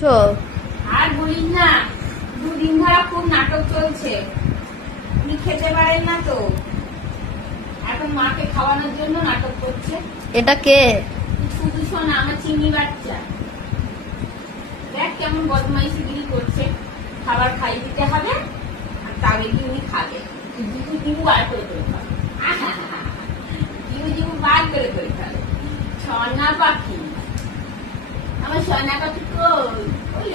আর বলিস না, দুদিন ধরে খুব নাটক চলছে। উনি খেতে পারেন না তো, এখন মাকে খাওয়ানোর জন্য নাটক করছে। এটা কে? শুধু শোনা, আমার চিনি বাচ্চা। দেখ কেমন বদমাইশিগিরি করছে। খাবার খাই দিতে হবে আর তবে কি উনি খাবে। জিবু বার করে করে খাবে, জিবু বার করে করে খাবে। ছনা পাখি, আমার সোনা পাখি কই?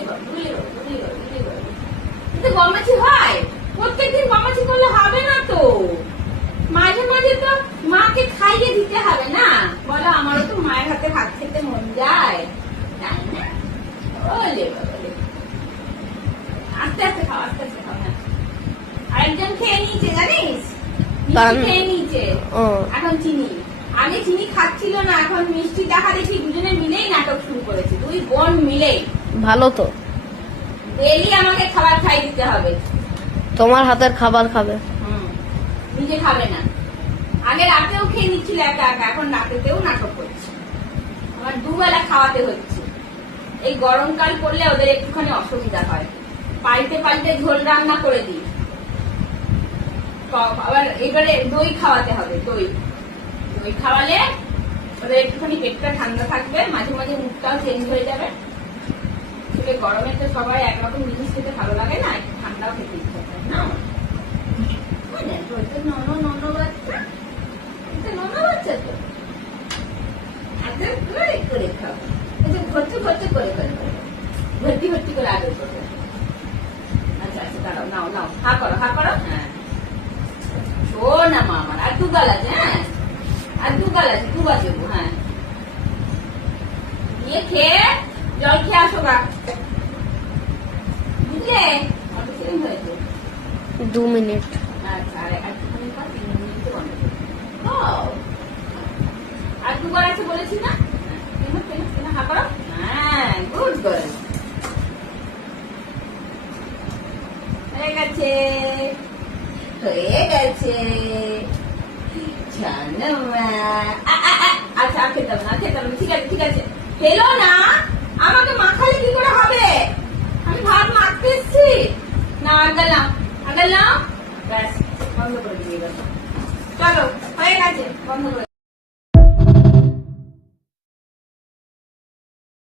কিন্তু বদমাইশি হয়, প্রত্যেকদিন বদমাইশি করলে হবে না তো। মাঝে মাঝে তো মাকে খাইয়ে দিতে হবে না? বলো, আমারও তো মায়ের হাতে ভাত খেতে মন যায়, তাই না? ওলে বাবালে, আস্তে আস্তে খাও, আস্তে আস্তে খাও। হ্যাঁ, আরেকজন খেয়ে নিয়েছে জানিস, খেয়ে নিয়েছে এখন চিনি। আগে চিনি খাচ্ছিল না, এখন মিষ্টি দেখা দেখি দুজনে মিলেই নাটক শুরু করেছে, দুই বোন মিলেই। ভালো তো, ডেইলি আমাকে খাবার খাই দিতে হবে। তোমার হাতের খাবার খাবে, নিজে খাবে না। আগে রাতেও খেয়ে নিচ্ছিল একা একা, এখন রাতেতেও নাটক করছে। আমার দুবেলা খাওয়াতে হচ্ছে। এই গরমকাল পড়লে ওদের একটুখানি অসুবিধা হয়, পাল্টে পাল্টে ঝোল রান্না করে দিই। আবার এবারে দই খাওয়াতে হবে, দই দই খাওয়ালে ওদের একটুখানি পেটটা ঠান্ডা থাকবে, মাঝে মাঝে মুখটাও চেঞ্জ হয়ে যাবে। গরমে তো সবাই একরকম জিনিস খেতে ভালো লাগে না, একটু ঠান্ডাও খেতে ইচ্ছে করে না। ভর্তি ভর্তি করে আদর করবে। আচ্ছা আচ্ছা, দাঁড়াও, নাও নাও, হা করো, হা করো। হ্যাঁ, শোন না মা আমার, আর দু গাল আছে। হ্যাঁ, আর দু গাল আছে, দুবার দেবো। হ্যাঁ, নিয়ে খেয়ে জল খেয়ে আসো গা, বুঝলে? অত সেরকম হয়েছে 2 মিনিট। আচ্ছা, আর একটুখানি পর 3 মিনিটে বন্ধ করবো। আর দুবার আছে বলেছি না? হা করো। হ্যাঁ, গুড গার্ল। হয়ে গেছে, হয়ে গেছে। আচ্ছা, খেতে হবে না, খেতে হবে না। ঠিক আছে, ঠিক আছে, খেলো না। আমাকে মাখালে কি করে হবে? আমি ভাত মাখতে এসছি।